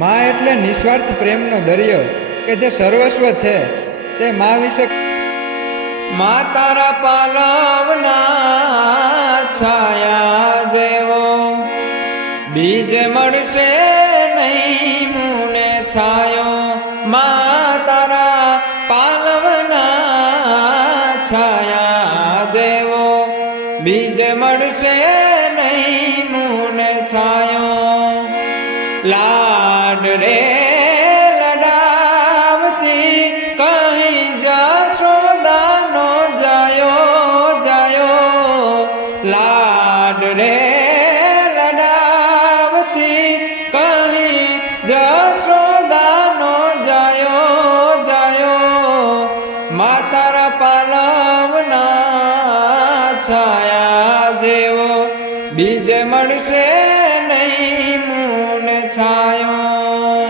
માં એટલે નિસ્વાર્થ પ્રેમનો દરિયો, કે જે સર્વસ્વ છે, તે માં વિશે મા તારા પાલવના છાયા જેવો, બીજ મળશે નહીં મુને છાયો. મા તારા પાલવના છાયા જેવો, બીજ મળશે નહીં મુને છાયો. માંડ રે લડાવતી, કહી જા સોદાનો જાયો જાયો. લાડ રે લડાવતી, કહી જા સોદાનો જાયો જાયો. માતારા પાલવના છાયા જેવો બીજ મળશે નહીં, મૂન છાયા.